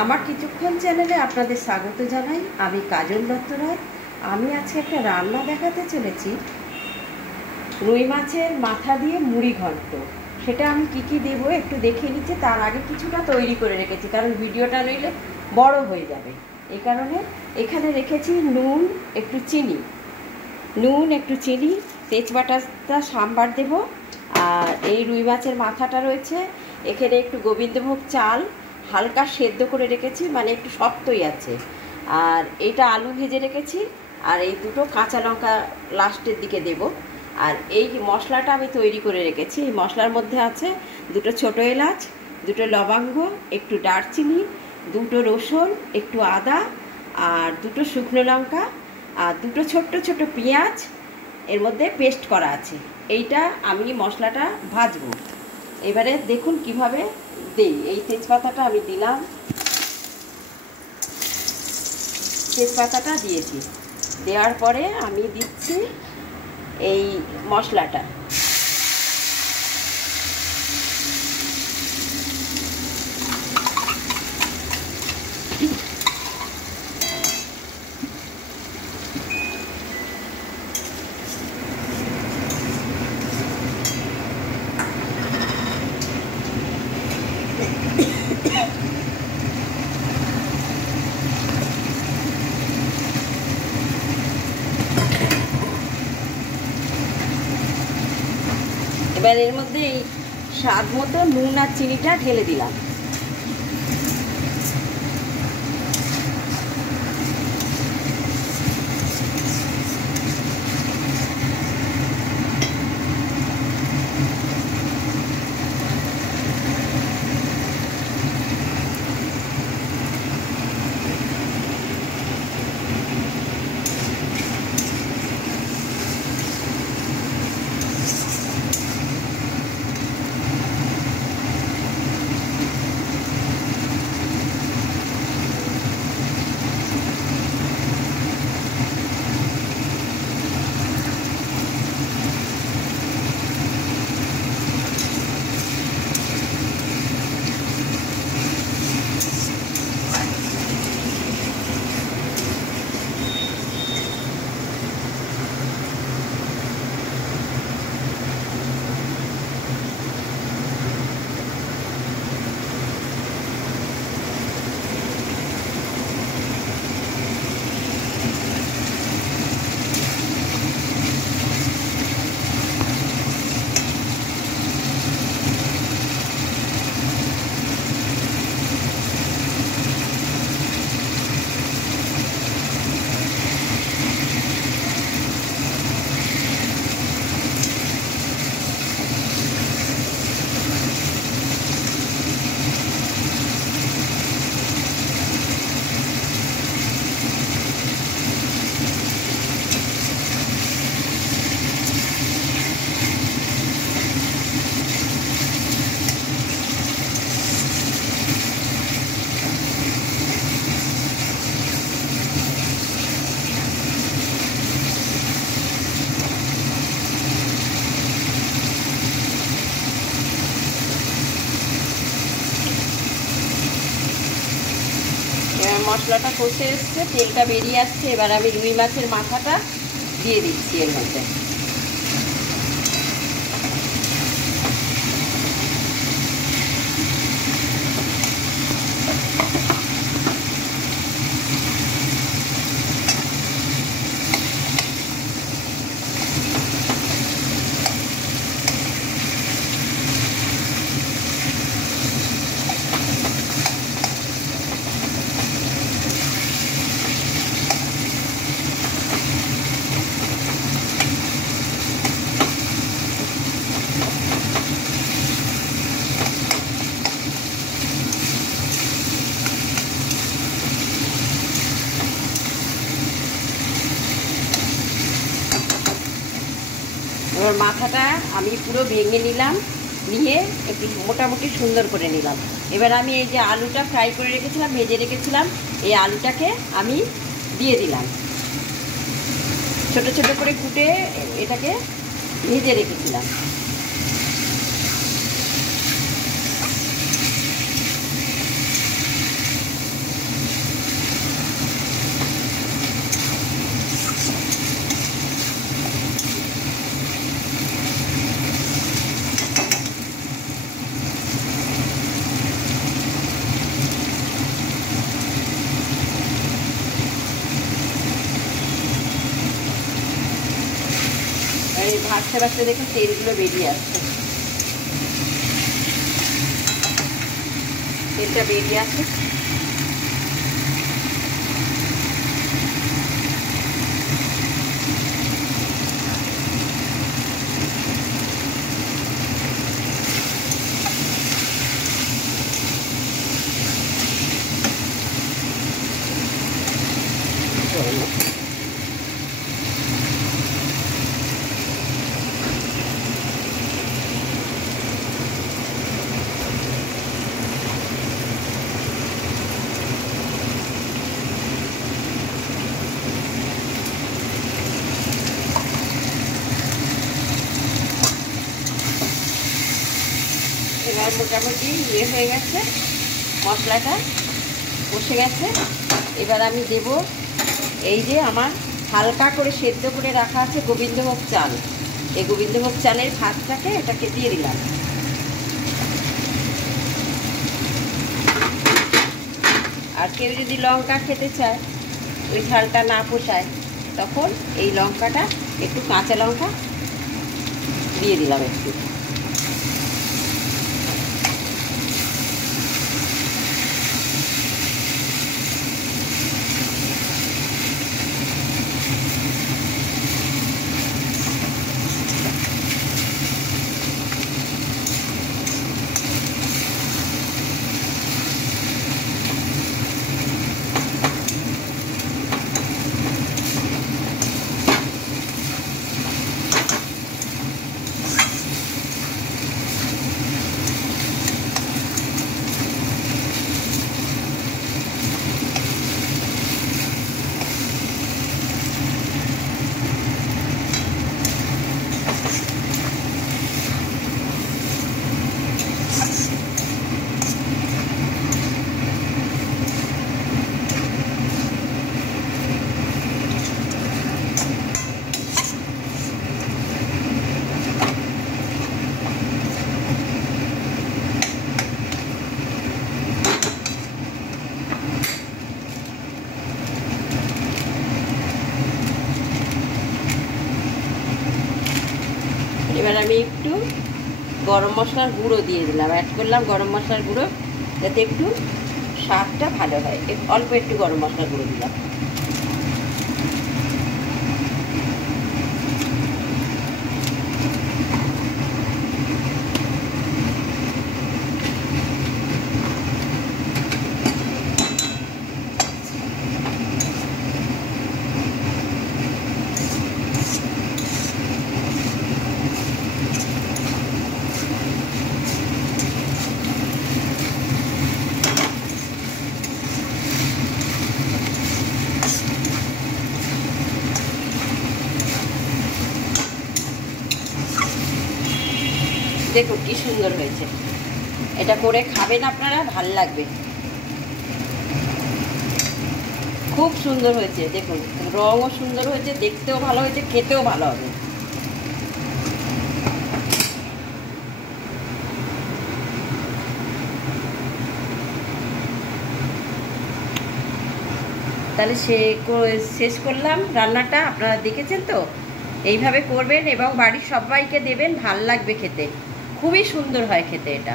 আমার কিছুক্ষণ চ্যানেলে আপনাদের স্বাগত জানাই। আমি কাজল দত্ত রায়। আমি আজকে একটা রান্না দেখাতে চলেছি, রুই মাছের মাথা দিয়ে মুড়ি ঘন্ট। সেটা আমি কি দেবো একটু দেখে নিচ্ছি। তার আগে কিছুটা তৈরি করে রেখেছি, কারণ ভিডিওটা নইলে বড় হয়ে যাবে। এই কারণে এখানে রেখেছি নুন, একটু চিনি, তেজপাতা সাম্বার দেবো। আর এই রুই মাছের মাথাটা রয়েছে, এখানে একটু গোবিন্দভোগ চাল হালকা সেদ্ধ করে রেখেছি, মানে একটু শক্তই আছে। আর এইটা আলু ভেজে রেখেছি, আর এই দুটো কাঁচা লঙ্কা লাস্টের দিকে দেব। আর এই মশলাটা আমি তৈরি করে রেখেছি। এই মশলার মধ্যে আছে দুটো ছোটো এলাচ, দুটো লবঙ্গ, একটু দারচিনি, দুটো রসুন, একটু আদা, আর দুটো শুকনো লঙ্কা, আর দুটো ছোট্ট ছোট পেঁয়াজ এর মধ্যে পেস্ট করা আছে। এইটা আমি মশলাটা ভাজবো। এবারে দেখুন কিভাবে দিই। এই তেজপাতাটা আমি দিলাম, তেজপাতাটা দিয়েছি। দেওয়ার পরে আমি দিচ্ছি এই মশলাটা। এবার এর মধ্যে এই স্বাদ মতো নুন আর চিনিটা ঢেলে দিলাম। মশলাটা কষে এসছে, তেলটা বেরিয়ে আসছে। এবার আমি রুই মাছের মাথাটা দিয়ে দিচ্ছি এর মধ্যে। এবার মাথাটা আমি পুরো ভেঙে নিলাম, নিয়ে একটু মোটামুটি সুন্দর করে নিলাম। এবার আমি এই যে আলুটা ফ্রাই করে রেখেছিলাম, ভেজে রেখেছিলাম, এই আলুটাকে আমি দিয়ে দিলাম। ছোট ছোট করে কুটে এটাকে ভেজে রেখেছিলাম। ভাজতে ভাজতে দেখুন তেলগুলো বেরিয়ে আসছে, তেলটা বেরিয়ে আসে। এবার মোটামুটি ইয়ে হয়ে গেছে, মশলাটা বসে গেছে। এবার আমি দেব এই যে আমার হালকা করে সেদ্ধ করে রাখা আছে গোবিন্দভোগ চাল, এই গোবিন্দভোগ চালের ভাতটাকে এটাকে দিয়ে দিলাম। আর কেউ যদি লঙ্কা খেতে চায়, ওই ঝালটা না পোষায়, তখন এই লঙ্কাটা একটু কাঁচা লঙ্কা দিয়ে দিলাম একটু। এবার আমি একটু গরম মশলার গুঁড়ো দিয়ে দিলাম, অ্যাড করলাম গরম মশলার গুঁড়ো, যাতে একটু স্বাদটা ভালো হয়। অল্প একটু গরম মশলার গুঁড়ো দিলাম। দেখুন কি সুন্দর হয়েছে, এটা করে খাবেন আপনারা, ভাল লাগবে, খুব সুন্দর হয়েছে। দেখুন রঙও সুন্দর হয়েছে, দেখতেও ভালো হয়েছে, খেতেও ভালো হবে। তাহলে শেষ করলাম রান্নাটা। আপনারা দেখেছেন তো, এইভাবে করবেন এবং বাড়ির সবাইকে দেবেন, ভাল লাগবে খেতে, খুবই সুন্দর হয় খেতে এটা।